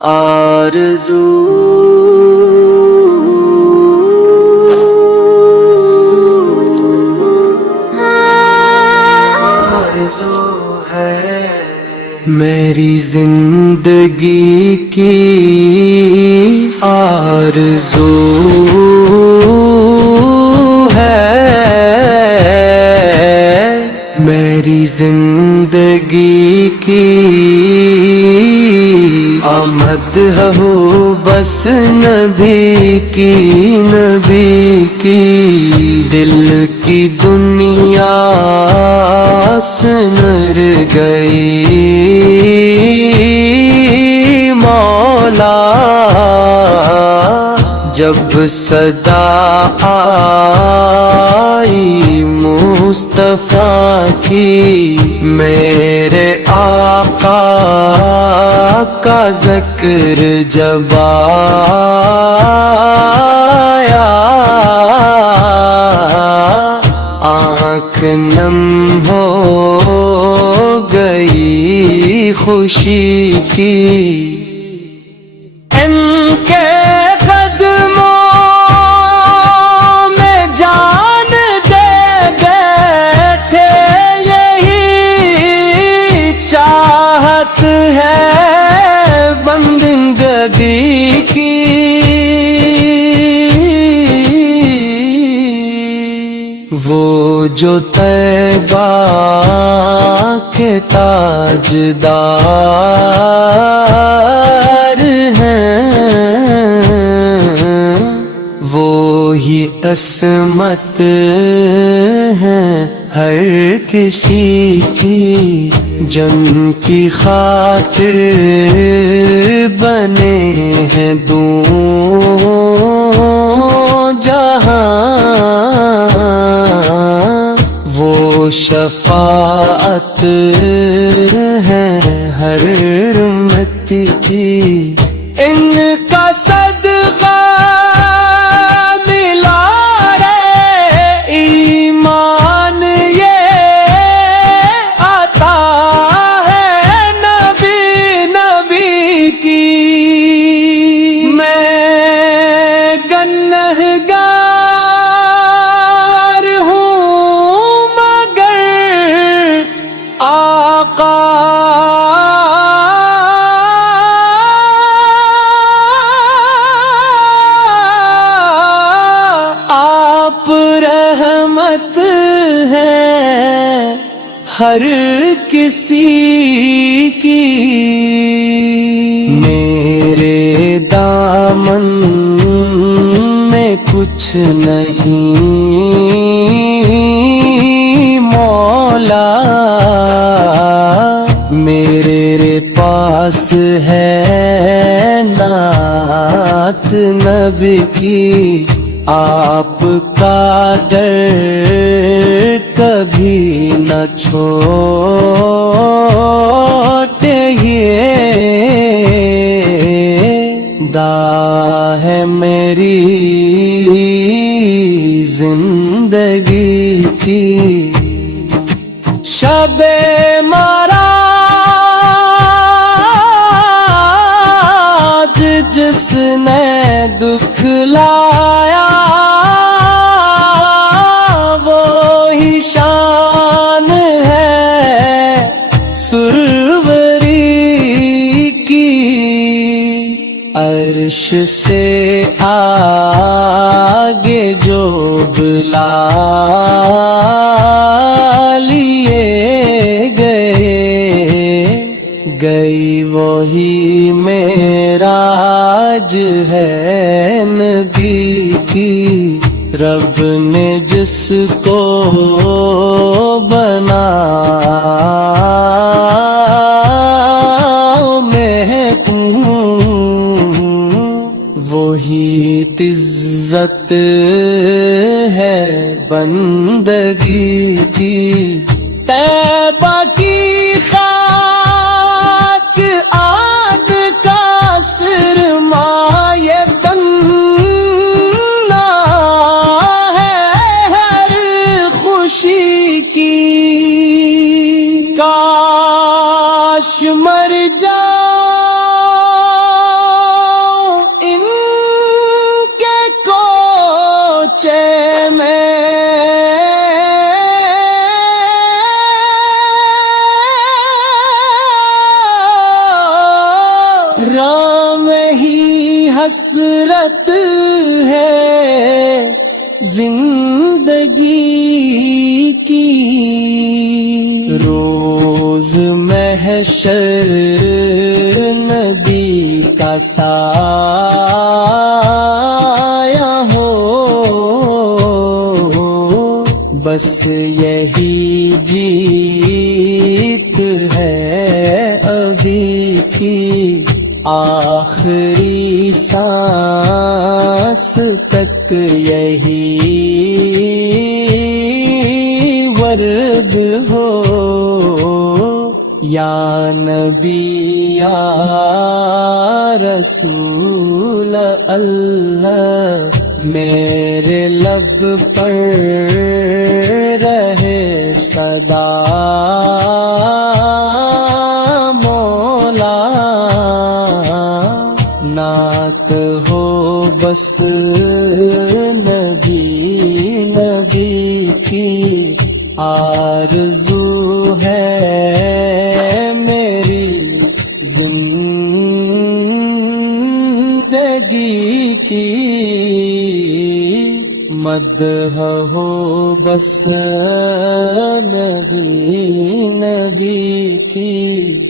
آرزو ہے میری زندگی کی آرزو ہے میری زندگی کی آمد ہو بس نبی کی دل کی دنیا سنر گئی مولا جب صدا آئی مصطفیٰ کی میرے آقا کا ذکر جب آیا آنکھ نم ہو گئی خوشی کی ان کے قدموں میں جان دے بیٹھے یہی چاہت ہے بندگی کی وہ جو طیبہ کے تاجدار ہیں وہی عصمت ہیں ہر کسی کی جن کی خاطر بنے ہیں دونوں جہاں وہ شفاعت ہے ہر امت کی ان کا صدقہ ملا رے ایمان یہ عطا ہے نبی کی میں گنہگار ہوں مگر آقا آپ رحمت ہے ہر کسی کی میرے دامن میں کچھ نہیں مولا میرے پاس ہے نعت نبی کی آپ کا در کبھی نہ چھوٹے یہ دا ہے میری زندگی کی شب معراج جس نے دکھ لایا وہی شان ہے سروری کی عرش سے آگے جو بلا لیے گئی وہی معراج ہے نبی کی رب نے جس کو وہی عزت ہے بندگی کی طیبہ کی خاک آج کا سرمایہ تنا ہے ہر خوشی کی کاش مر جا رام ہی حسرت ہے زندگی کی، روز محشر نبی کا سایہ ہو، بس یہی جیت ہے ابھی کی، آخری سانس تک یہی ورد ہو، یا نبی یا رسول اللہ، میرے لب پر رہے صدا مولا، نعت ہو بس نبی نبی کی، آرزو ہے میری زندگی کی، مدح ہو بس نبی نبی کی۔